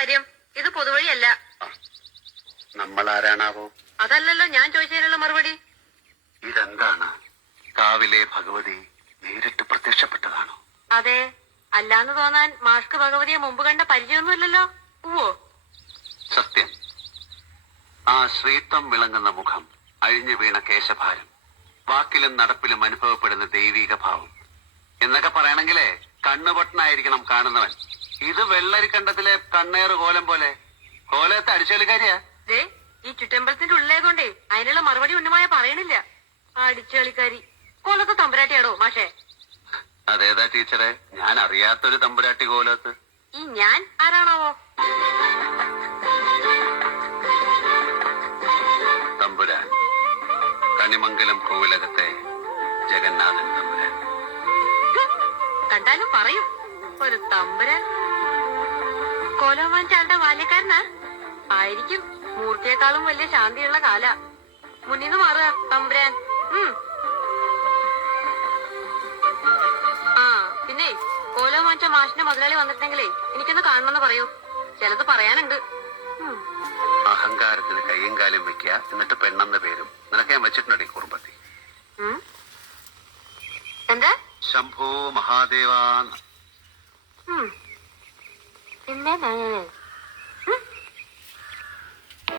കാര്യം? ഇത് പൊതുവഴിയല്ല. നമ്മൾ ആരാണാവോ? അതല്ലല്ലോ ഞാൻ ചോദിച്ചതിനുള്ള മറുപടി. ഇതെന്താണ്? കാവിലെ ഭഗവതി നേരിട്ട് പ്രത്യക്ഷപ്പെട്ടതാണോ? അതെ. അല്ലാന്ന് തോന്നാൻ മാഷ്ക്ക് ഭഗവതിയെ മുമ്പ് കണ്ട പരിചയമൊന്നുമില്ലല്ലോ. ഓ സത്യം. ആ ശ്രീത്വം വിളങ്ങുന്ന മുഖം, അഴിഞ്ഞു വീണ കേശഭാരം, വാക്കിലും നടപ്പിലും അനുഭവപ്പെടുന്ന ദൈവീക ഭാവം എന്നൊക്കെ പറയണെങ്കിലേ കണ്ണുപൊട്ടനായിരിക്കണം കാണുന്നവൻ. ഇത് വെള്ളരിക്കണ്ടത്തിലെ കണ്ണേറ് കോലം പോലെ. കോലത്തെ അടിച്ചുകളിക്കാരിയാ. ഈ ചുറ്റമ്പലത്തിന്റെ ഉള്ളിലേക്കൊണ്ടേ അതിനുള്ള മറുപടി ഉണ്ണുമായ പറയണില്ല. അടിച്ചുകളിക്കാരി കോലത്ത് തമ്പുരാട്ടിയാടോ മാഷേ? അതേതാ ടീച്ചറെ? ഞാൻ അറിയാത്തൊരു തമ്പുരാട്ടി കോലത്ത്. ഈ ഞാൻ ആരാണാവോ? തമ്പുരാൻ, കണിമംഗലം കോവിലകത്തെ ജഗന്നാഥൻ തമ്പുരാൻ. കണ്ടാലും പറയും ഒരു തമ്പുരാൻ. കോലോമാൻ ചാളുടെ ബാല്യക്കാരനാ ആയിരിക്കും. മൂർത്തിയെക്കാളും വലിയ ശാന്തിയുള്ള കാല. മുന്നിന്ന് മാറുക തമ്പുരാൻ. ആ പിന്നെ കോലോമാൻച്ച മാഷിന്റെ മുതലാളി വന്നിട്ടെങ്കിലേ എനിക്കൊന്ന് കാണണമെന്ന് പറയൂ. ചിലത് പറയാനുണ്ട്. അഹങ്കാരത്തിന് കയ്യും കാലും വെക്കുക, എന്നിട്ട് പെണ്ണെന്ന പേരും നിനക്ക് ഞാൻ വെച്ചിട്ടുണ്ടോ കുറുമ്പത്തി? എന്താ? ശംഭോ മഹാദേവാന്ന്. പിന്നെ